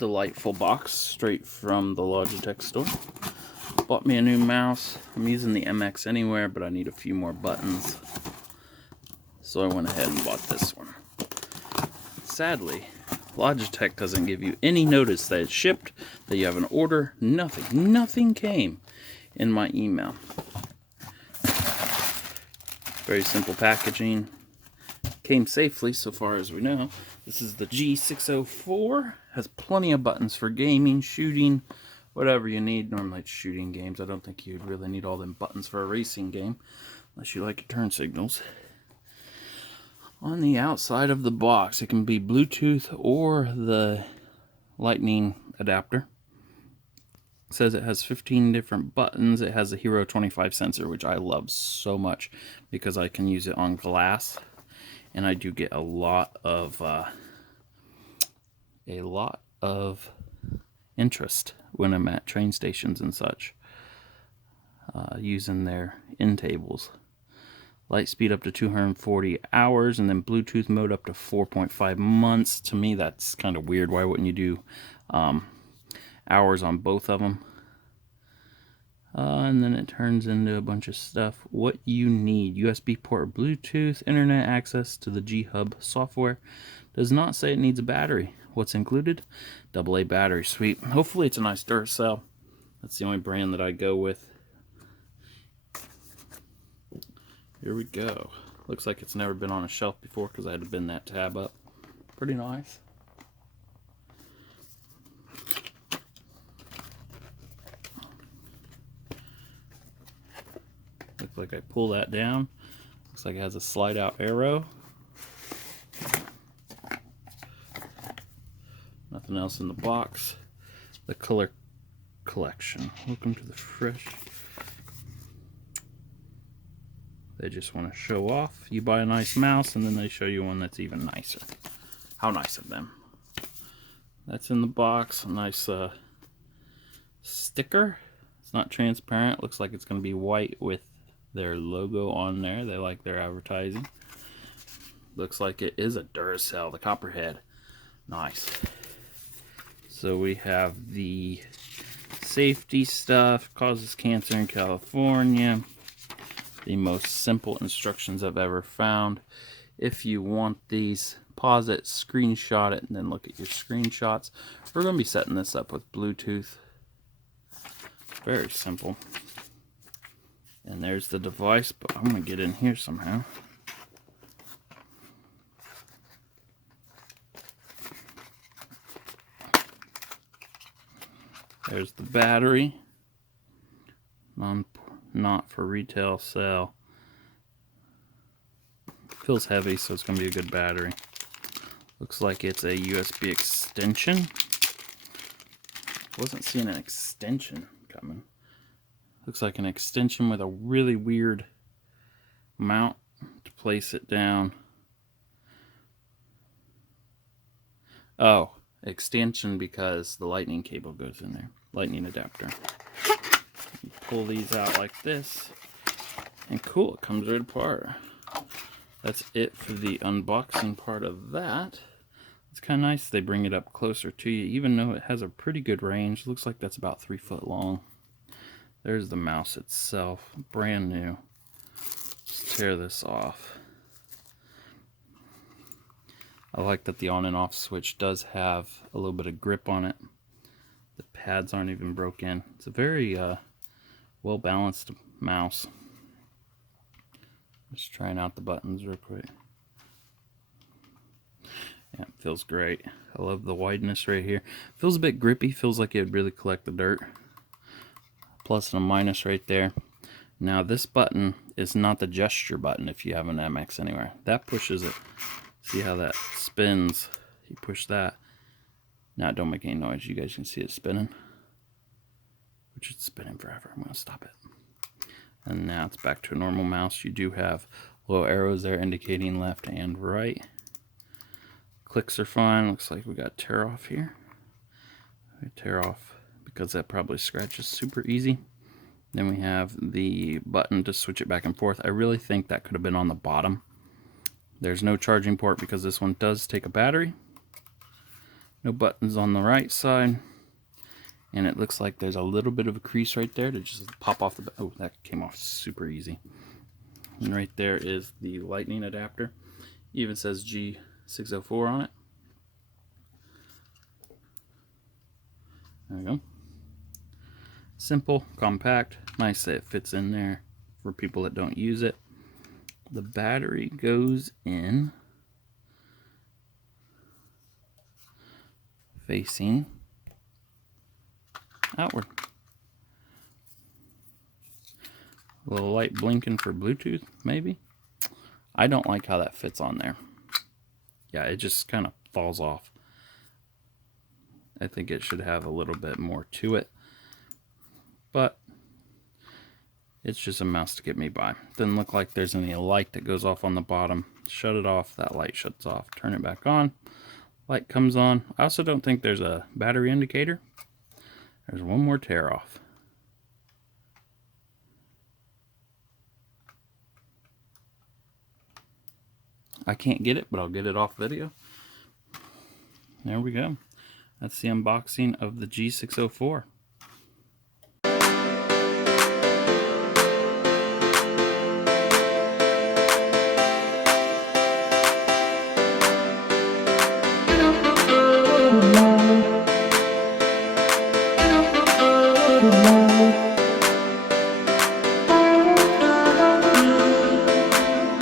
delightful box straight from the Logitech store. Bought me a new mouse. I'm using the MX Anywhere, but I need a few more buttons. So I went ahead and bought this one. Sadly, Logitech doesn't give you any notice that it's shipped, that you have an order. Nothing came in my email. Very simple packaging. Came safely so far as we know. This is the G604. Has plenty of buttons for gaming, shooting, whatever you need. Normally it's shooting games. I don't think you'd really need all them buttons for a racing game unless you like your turn signals. On the outside of the box, it can be Bluetooth or the Lightning adapter. It says it has 15 different buttons. It has a Hero 25 sensor, which I love so much because I can use it on glass. And I do get a lot of interest when I'm at train stations and such, using their end tables. Light speed up to 240 hours, and then Bluetooth mode up to 4.5 months. To me, that's kind of weird. Why wouldn't you do hours on both of them? And then it turns into a bunch of stuff. What you need: USB port, Bluetooth, internet access to the G Hub software. Does not say it needs a battery. What's included? AA battery. Sweet. Hopefully it's a nice Duracell. That's the only brand that I go with. Here we go. Looks like it's never been on a shelf before because I had to bend that tab up. Pretty nice. Looks like I pull that down. Looks like it has a slide out arrow. Nothing else in the box. The color collection. Welcome to the fresh. They just want to show off. You buy a nice mouse and then they show you one that's even nicer. How nice of them. That's in the box. A nice sticker. It's not transparent. Looks like it's going to be white with their logo on there. They like their advertising. Looks like it is a Duracell, the Copperhead. Nice. So we have the safety stuff. Causes cancer in California. The most simple instructions I've ever found. If you want these, pause it, screenshot it, and then look at your screenshots. We're going to be setting this up with Bluetooth. Very simple. And there's the device, but I'm going to get in here somehow. There's the battery. Not for retail sale. Feels heavy, so it's going to be a good battery. Looks like it's a USB extension. Wasn't seeing an extension coming. Looks like an extension with a really weird mount to place it down. Oh, extension because the lightning cable goes in there. Lightning adapter. You pull these out like this, and cool, it comes right apart. That's it for the unboxing part of that. It's kind of nice they bring it up closer to you, even though it has a pretty good range. Looks like that's about 3 foot long. There's the mouse itself, brand new. Let's tear this off. I like that the on and off switch does have a little bit of grip on it. The pads aren't even broken. It's a very well balanced mouse. Just trying out the buttons real quick. Yeah, it feels great. I love the wideness right here. Feels a bit grippy. Feels like it would really collect the dirt. Plus and a minus right there. Now this button is not the gesture button if you have an MX Anywhere. That pushes it. See how that spins? You push that. Now don't make any noise. You guys can see it spinning. Which it's spinning forever. I'm going to stop it. And now it's back to a normal mouse. You do have little arrows there indicating left and right. Clicks are fine. Looks like we got tear off here. We tear off because that probably scratches super easy. Then we have the button to switch it back and forth. I really think that could have been on the bottom. There's no charging port because this one does take a battery. No buttons on the right side. And it looks like there's a little bit of a crease right there to just pop off the... Oh, that came off super easy. And right there is the lightning adapter. Even says G604 on it. There we go. Simple, compact, nice that it fits in there for people that don't use it. The battery goes in facing outward. A little light blinking for Bluetooth, maybe. I don't like how that fits on there. Yeah, it just kind of falls off. I think it should have a little bit more to it. But it's just a mouse to get me by. Doesn't look like there's any light that goes off on the bottom. Shut it off, that light shuts off. Turn it back on, light comes on. I also don't think there's a battery indicator. There's one more tear off. I can't get it, but I'll get it off video. There we go. That's the unboxing of the G604.